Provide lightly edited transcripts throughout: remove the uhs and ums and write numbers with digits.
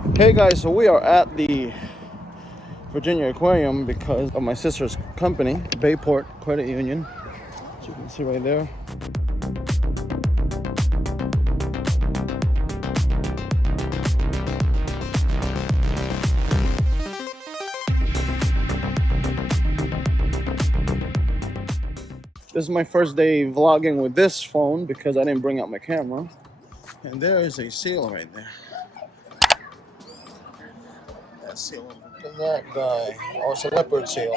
Hey guys, so we are at the Virginia Aquarium because of my sister's company, Bayport Credit Union, as you can see right there. This is my first day vlogging with this phone because I didn't bring out my camera. And there is a seal right there. That seal. Look at that guy. Oh, it's a leopard seal.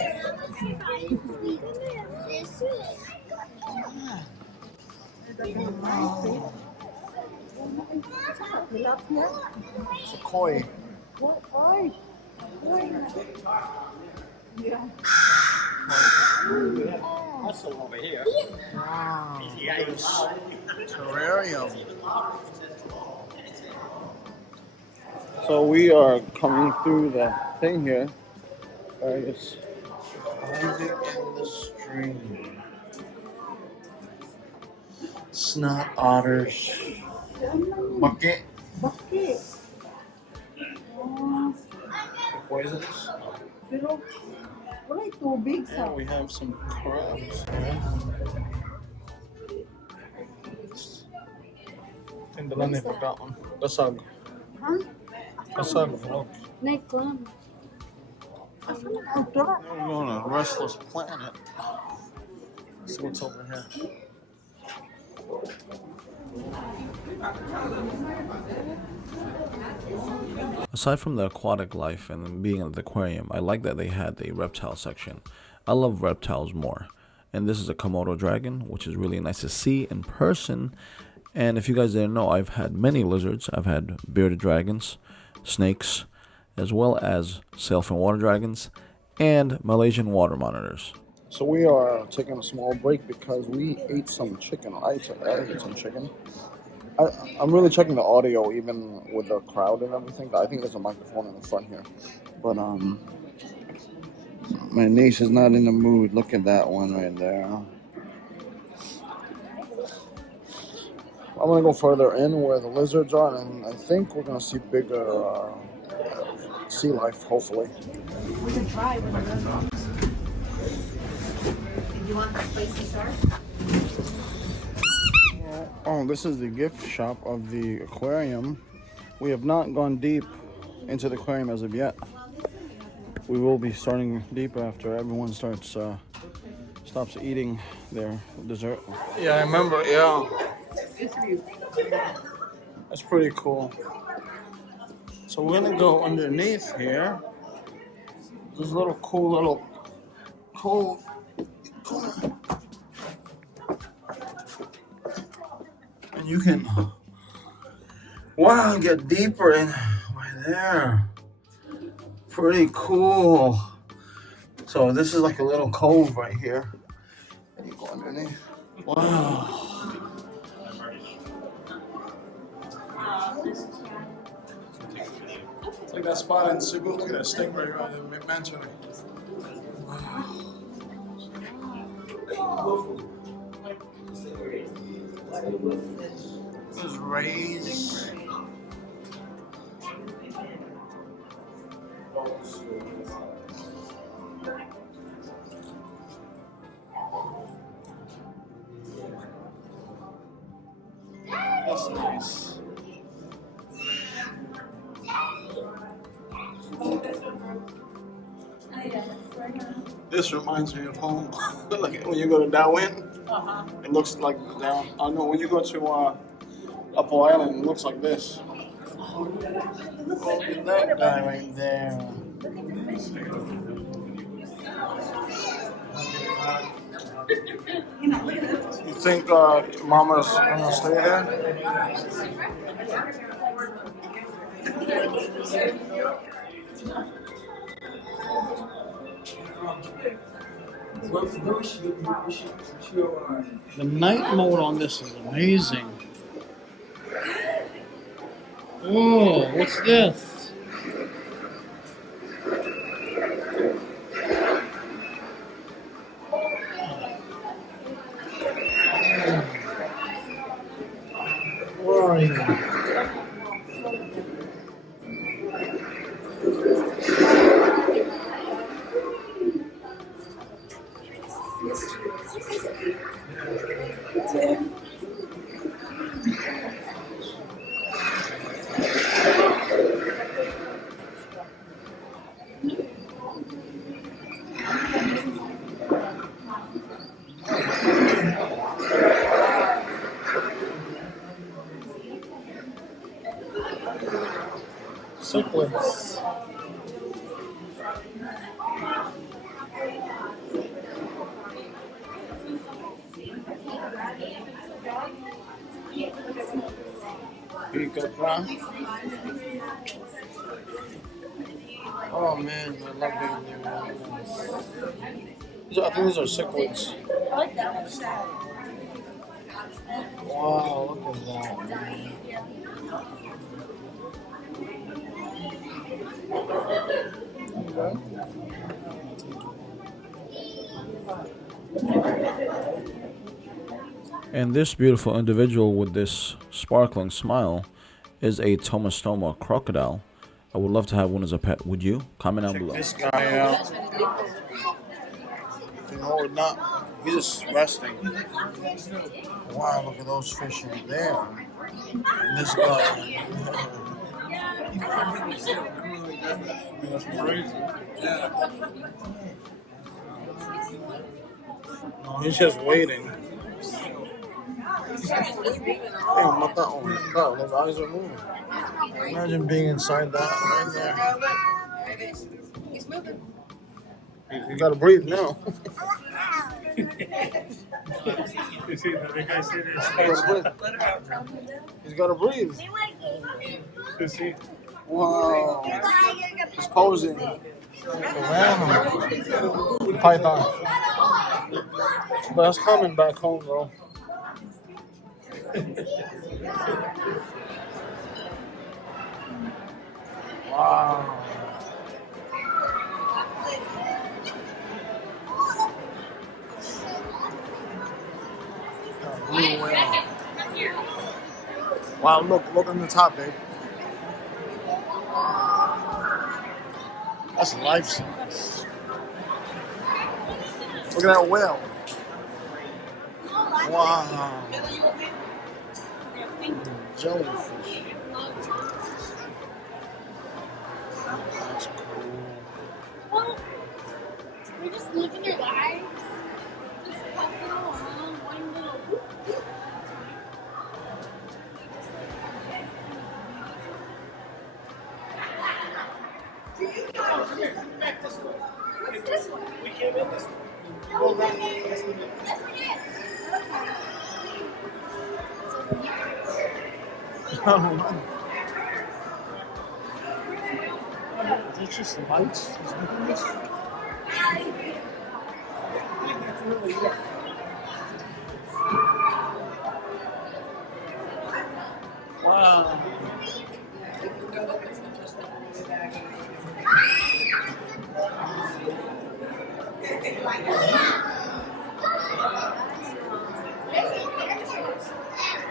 It's a koi. Also over here. Wow. PTAs. Terrarium. So we are coming through the thing here. It's living in the stream. Snot otters. Bucket. Poisonous. Yeah, we have some crabs here. Tindalan eh pagkaon. Kasag. Kasag, look. We're on a restless planet. Let's see what's over here. Aside from the aquatic life and being at the aquarium, I like that they had a reptile section. I love reptiles more. And this is a Komodo dragon, which is really nice to see in person. And if you guys didn't know, I've had many lizards. I've had bearded dragons, snakes, as well as sailfin water dragons, and Malaysian water monitors. So we are taking a small break because we ate some chicken. I ate some chicken. I'm really checking the audio even with the crowd and everything. I think there's a microphone in the front here. But my niece is not in the mood. Look at that one right there. I'm gonna go further in where the lizards are, and I think we're gonna see bigger sea life, hopefully. We can try when we're done. Do you want the spicy shark? Oh, this is the gift shop of the aquarium. We have not gone deep into the aquarium as of yet. We will be starting deep after everyone stops eating their dessert. Yeah, I remember. Yeah, that's pretty cool. So we're gonna go underneath here. This little cool. And you can, wow, get deeper in right there. Pretty cool. So this is like a little cove right here. And you go underneath. Wow. It's like that spot in Cebu. Look at that stingray right in the mansion. There's rays. That's nice. This reminds me of home. Like when you go to Darwin, it looks like down. I know when you go to Upper Island, it looks like this. Look at that guy right there. You think Mama's gonna stay there? The night mode on this is amazing. Oh, what's this? Where are you? Cichlids. Pika. Oh man, I love being there. I think these are cichlids. Wow, look at that, man. Okay. And this beautiful individual with this sparkling smile is a Tomastoma crocodile. I would love to have one as a pet. Would you? Comment down below. This guy out. No, not. He's just resting. Wow, look at those fish in there. And this guy. That's crazy. No, he's just waiting. Damn, not that one. God, those eyes are moving. Imagine being inside that right there. He's moving. You gotta breathe now. You see the big guy say He's gotta breathe. You see? Wow. He's posing. Python. But that's coming back home though. Wow. Blue whale. Wow, look on the top, babe. That's life size. Look at that whale. Wow. Jellyfish. That's cool. Well, we're just living our lives. Just puffing along, one little whoop, whoop. What's this one? We came in this way. Oh, yes, we did. Is it just lights? Wow.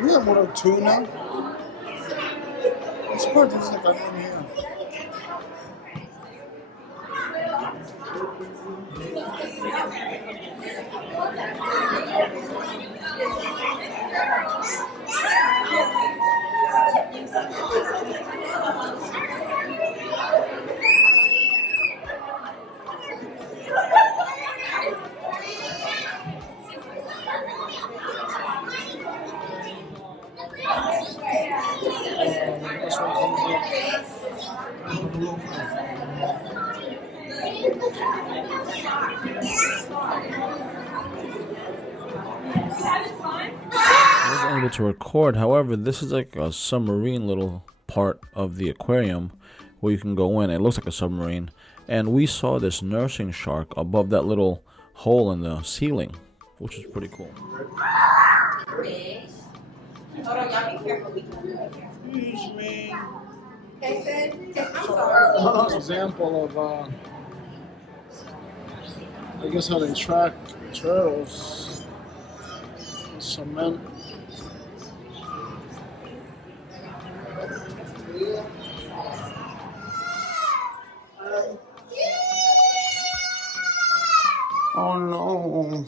We have one or two now. It's hard to like I'm in here. This one comes I wasn't able to record. However, this is like a submarine little part of the aquarium where you can go in. It looks like a submarine. And we saw this nursing shark above that little hole in the ceiling, which is pretty cool. Excuse me. I'm sorry. Another example of, I guess how they track turtles. Cement. Oh no.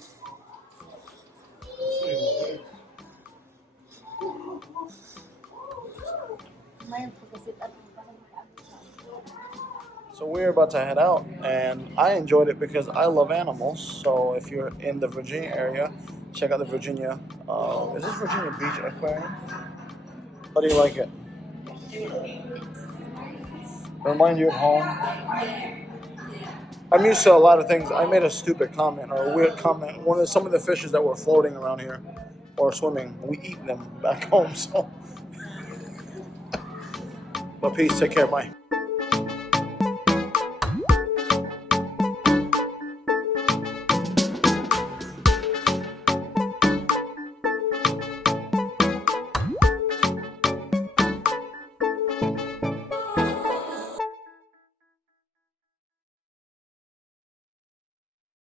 So we're about to head out, and I enjoyed it because I love animals. So if you're in the Virginia area, check out the Virginia. Is this Virginia Beach Aquarium? How do you like it? Remind you of home. I'm used to a lot of things. I made a stupid comment or a weird comment. Some of the fishes that were floating around here or swimming, we eat them back home. So, but peace. Take care. Bye.